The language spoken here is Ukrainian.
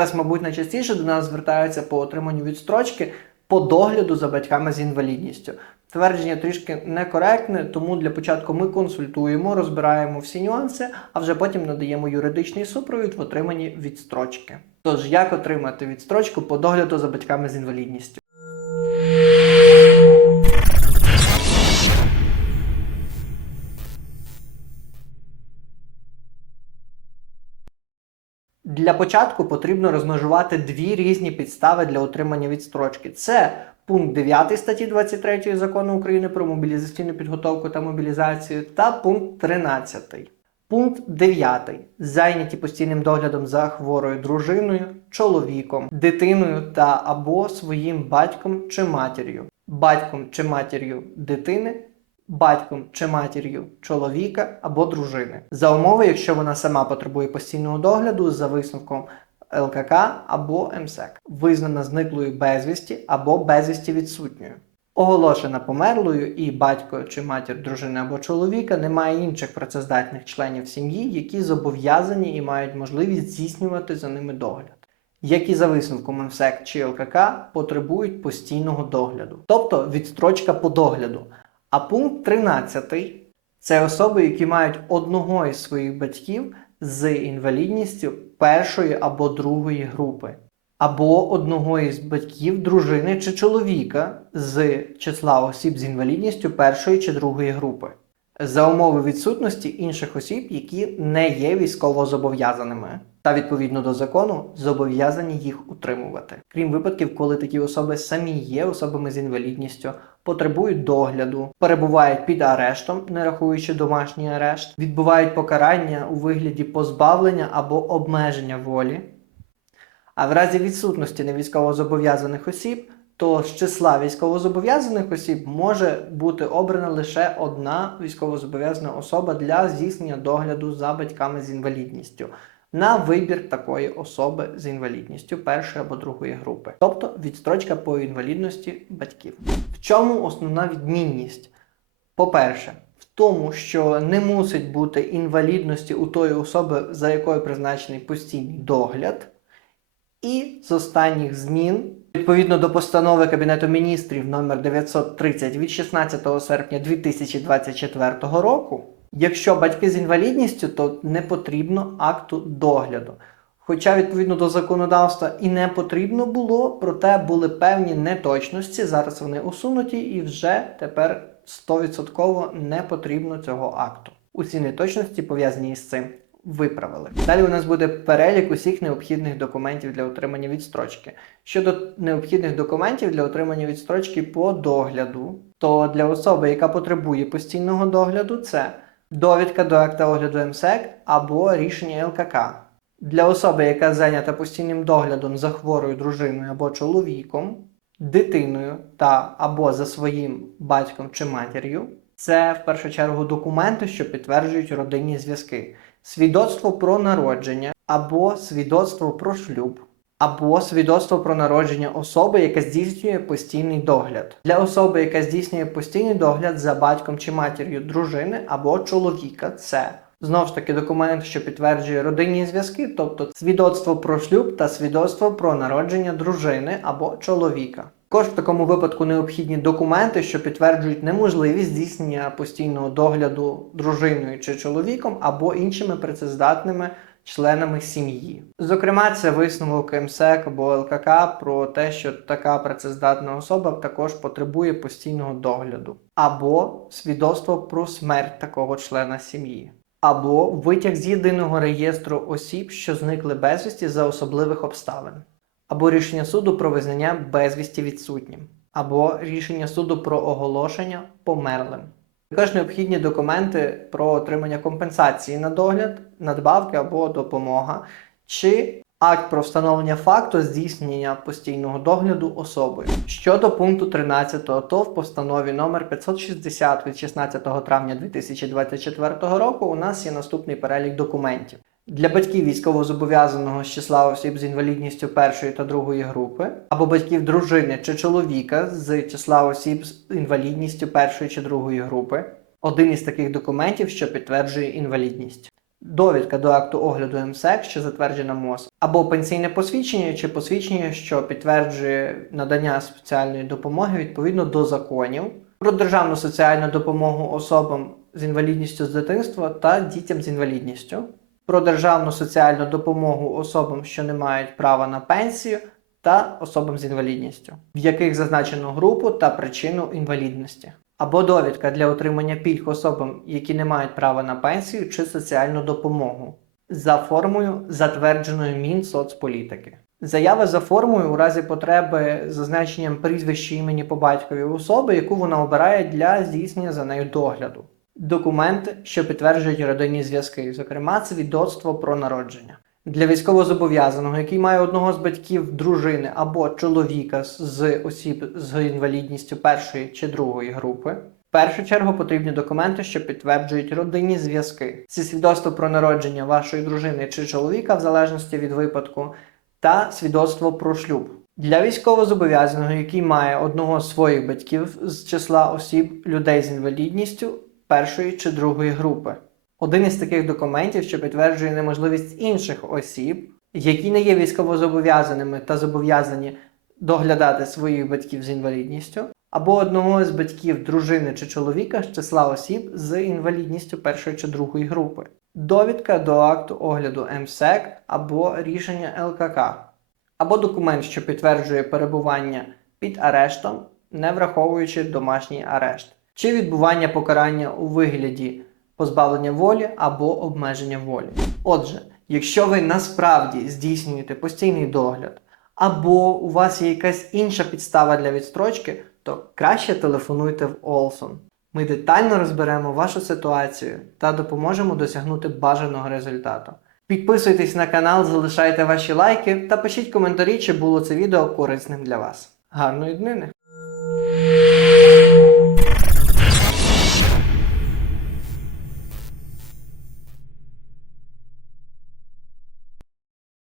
Зараз, мабуть, найчастіше до нас звертаються по отриманню відстрочки по догляду за батьками з інвалідністю. Твердження трішки некоректне, тому для початку ми консультуємо, розбираємо всі нюанси, а вже потім надаємо юридичний супровід в отриманні відстрочки. Тож, як отримати відстрочку по догляду за батьками з інвалідністю? Для початку потрібно розмежувати дві різні підстави для отримання відстрочки. Це пункт 9 статті 23 закону України про мобілізаційну підготовку та мобілізацію та пункт 13. Пункт 9. Зайняті постійним доглядом за хворою дружиною, чоловіком, дитиною та або своїм батьком чи матір'ю, батьком чи матір'ю дитини, батьком чи матір'ю чоловіка або дружини. За умови, якщо вона сама потребує постійного догляду за висновком ЛКК або МСЕК, визнана зниклою безвісті або безвісті відсутньою. Оголошена померлою і батько чи матір дружини або чоловіка немає інших працездатних членів сім'ї, які зобов'язані і мають можливість здійснювати за ними догляд. Які за висновком МСЕК чи ЛКК потребують постійного догляду, тобто відстрочка по догляду. А пункт 13 це особи, які мають одного із своїх батьків з інвалідністю першої або другої групи, або одного із батьків дружини чи чоловіка з числа осіб з інвалідністю першої чи другої групи, за умови відсутності інших осіб, які не є військовозобов'язаними. Та відповідно до закону зобов'язані їх утримувати, крім випадків, коли такі особи самі є особами з інвалідністю, потребують догляду, перебувають під арештом, не рахуючи домашній арешт, відбувають покарання у вигляді позбавлення або обмеження волі. А в разі відсутності невійськовозобов'язаних осіб, то з числа військовозобов'язаних осіб може бути обрана лише одна військовозобов'язана особа для здійснення догляду за батьками з інвалідністю на вибір такої особи з інвалідністю першої або другої групи, тобто відстрочка по інвалідності батьків. В чому основна відмінність? По-перше, в тому, що не мусить бути інвалідності у тої особи, за якою призначений постійний догляд. І з останніх змін, відповідно до постанови Кабінету міністрів номер 930 від 16 серпня 2024 року, якщо батьки з інвалідністю, то не потрібно акту догляду. Хоча, відповідно до законодавства, і не потрібно було, проте були певні неточності. Зараз вони усунуті, і вже тепер 100% не потрібно цього акту. Усі неточності пов'язані з цим виправили. Далі у нас буде перелік усіх необхідних документів для отримання відстрочки. Щодо необхідних документів для отримання відстрочки по догляду, то для особи, яка потребує постійного догляду, це довідка до акта огляду МСЕК або рішення ЛКК. Для особи, яка зайнята постійним доглядом за хворою дружиною або чоловіком, дитиною та або за своїм батьком чи матір'ю, це в першу чергу документи, що підтверджують родинні зв'язки свідоцтво про народження, або свідоцтво про шлюб, або свідоцтво про народження особи, яка здійснює постійний догляд. Для особи, яка здійснює постійний догляд за батьком чи матір'ю дружини або чоловіка, це знову ж таки документ, що підтверджує родинні зв'язки, тобто свідоцтво про шлюб та свідоцтво про народження дружини або чоловіка. Також в такому випадку необхідні документи, що підтверджують неможливість здійснення постійного догляду дружиною чи чоловіком або іншими працездатними членами сім'ї. Зокрема, це висновок МСЕК або ЛКК про те, що така працездатна особа також потребує постійного догляду, або свідоцтво про смерть такого члена сім'ї. Або витяг з єдиного реєстру осіб, що зникли безвісті за особливих обставин або рішення суду про визнання безвісті відсутнім, або рішення суду про оголошення померлим. Також необхідні документи про отримання компенсації на догляд, надбавки або допомога, чи акт про встановлення факту здійснення постійного догляду особою. Щодо пункту 13, то в постанові номер 560 від 16 травня 2024 року у нас є наступний перелік документів. Для батьків військовозобов'язаного з числа осіб з інвалідністю першої та другої групи, або батьків дружини чи чоловіка з числа осіб з інвалідністю першої чи другої групи, один із таких документів, що підтверджує інвалідність. довідка до акту огляду МСЕК, що затверджена МОЗ, або пенсійне посвідчення чи посвідчення, що підтверджує надання спеціальної допомоги відповідно до законів про державну соціальну допомогу особам з інвалідністю з дитинства та дітям з інвалідністю, про державну соціальну допомогу особам, що не мають права на пенсію, та особам з інвалідністю, в яких зазначено групу та причину інвалідності, або довідка для отримання пільг особам, які не мають права на пенсію чи соціальну допомогу, за формою, затвердженою Мінсоцполітики. Заява за формою у разі потреби зазначенням прізвища імені по батькові особи, яку вона обирає для здійснення за нею догляду. Документи, що підтверджують родинні зв'язки, зокрема свідоцтво про народження. Для військовозобов'язаного, який має одного з батьків дружини або чоловіка з- осіб з інвалідністю першої чи другої групи, в першу чергу потрібні документи, що підтверджують родинні зв'язки. Це свідоцтво про народження вашої дружини чи чоловіка, в залежності від випадку, та свідоцтво про шлюб. Для військовозобов'язаного, який має одного з своїх батьків з числа осіб людей з інвалідністю першої чи другої групи. Один із таких документів, що підтверджує неможливість інших осіб, які не є військовозобов'язаними та зобов'язані доглядати своїх батьків з інвалідністю, або одного з батьків дружини чи чоловіка з числа осіб з інвалідністю першої чи другої групи. Довідка до акту огляду МСЕК або рішення ЛКК, або документ, що підтверджує перебування під арештом, не враховуючи домашній арешт, чи відбування покарання у вигляді позбавлення волі або обмеження волі. Отже, якщо ви насправді здійснюєте постійний догляд, або у вас є якась інша підстава для відстрочки, то краще телефонуйте в Олсон. Ми детально розберемо вашу ситуацію та допоможемо досягнути бажаного результату. Підписуйтесь на канал, залишайте ваші лайки та пишіть коментарі, чи було це відео корисним для вас. Гарної днини!